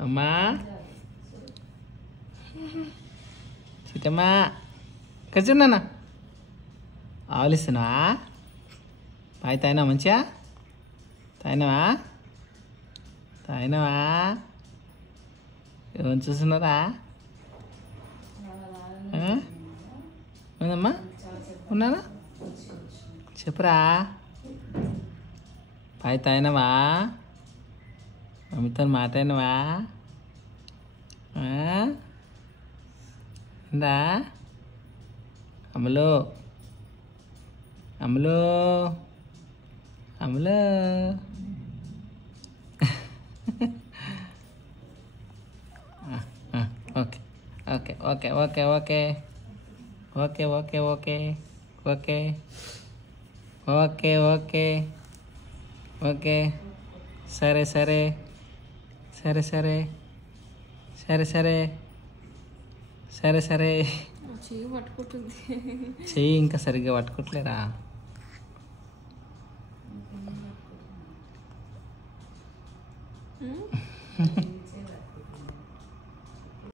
అమ్మా సీతమ్మా కూర్చున్నానా ఆవలిస్తున్నావా పాయి తాయినా మంచిగా తాయినావా తాయినావా ఏమని చూస్తున్నారా ఉందమ్మా ఉన్నానా చెప్పురా పాయి తాయినావా మమ్మీతో మాట్లాడినవా ఉందా అమలు అమలు అమలు okay okay okay okay okay okay okay okay okay okay okay okay సరే సరే సరే సరే సరే సరే సరే సరే చెయ్యి పట్టుకుంటుంది చెయ్యి ఇంకా సరిగ్గా పట్టుకోవట్లేరా